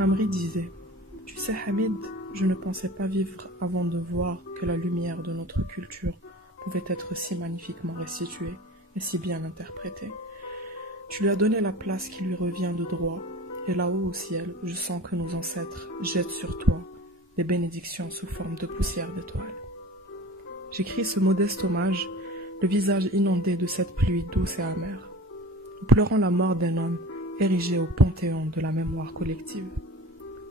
Amri disait: « Tu sais, Hamid, je ne pensais pas vivre avant de voir que la lumière de notre culture pouvait être si magnifiquement restituée et si bien interprétée. Tu lui as donné la place qui lui revient de droit, et là-haut au ciel, je sens que nos ancêtres jettent sur toi des bénédictions sous forme de poussière d'étoiles. » J'écris ce modeste hommage, le visage inondé de cette pluie douce et amère, nous pleurons la mort d'un homme érigé au panthéon de la mémoire collective.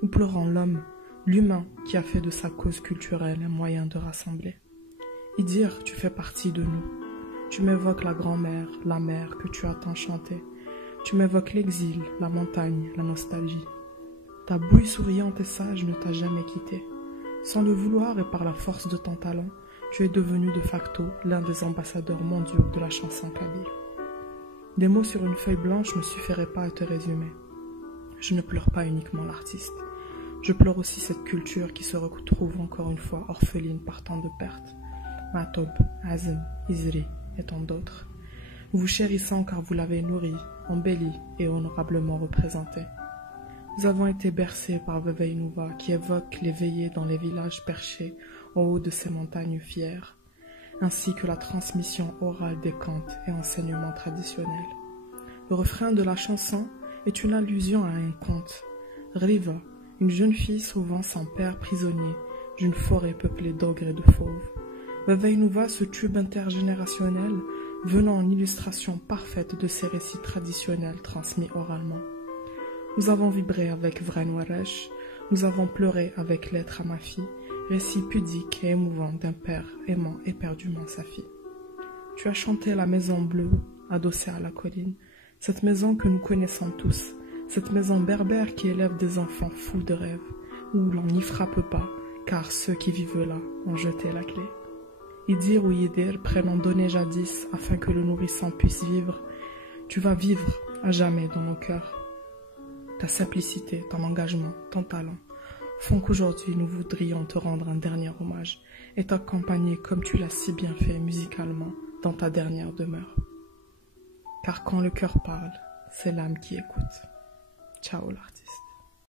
Nous pleurons l'homme, l'humain qui a fait de sa cause culturelle un moyen de rassembler. Et dire tu fais partie de nous. Tu m'évoques la grand-mère, la mère que tu as tant chantée. Tu m'évoques l'exil, la montagne, la nostalgie. Ta bouille souriante et sage ne t'a jamais quitté. Sans le vouloir et par la force de ton talent, tu es devenu de facto l'un des ambassadeurs mondiaux de la chanson kabyle. Des mots sur une feuille blanche ne suffiraient pas à te résumer. Je ne pleure pas uniquement l'artiste. Je pleure aussi cette culture qui se retrouve encore une fois orpheline par tant de pertes. Matob, Azem, Izri et tant d'autres. Nous vous chérissons car vous l'avez nourri, embelli et honorablement représenté. Nous avons été bercés par Vevey Nouva qui évoque les veillées dans les villages perchés au haut de ces montagnes fières, ainsi que la transmission orale des contes et enseignements traditionnels. Le refrain de la chanson est une allusion à un conte. Riva, une jeune fille sauvant son père prisonnier d'une forêt peuplée d'ogres et de fauves. Vevey Nouva, ce tube intergénérationnel, venant en illustration parfaite de ces récits traditionnels transmis oralement. Nous avons vibré avec Vren Waresh, nous avons pleuré avec Lettre à ma fille, récit pudique et émouvant d'un père aimant éperdument sa fille. Tu as chanté la maison bleue, adossée à la colline, cette maison que nous connaissons tous, cette maison berbère qui élève des enfants fous de rêve, où l'on n'y frappe pas, car ceux qui vivent là ont jeté la clé. Idir ou Yidir prénom donné jadis afin que le nourrissant puisse vivre, tu vas vivre à jamais dans nos cœurs. Ta simplicité, ton engagement, ton talent font qu'aujourd'hui nous voudrions te rendre un dernier hommage et t'accompagner comme tu l'as si bien fait musicalement dans ta dernière demeure. Car quand le cœur parle, c'est l'âme qui écoute. Ciao l'artiste.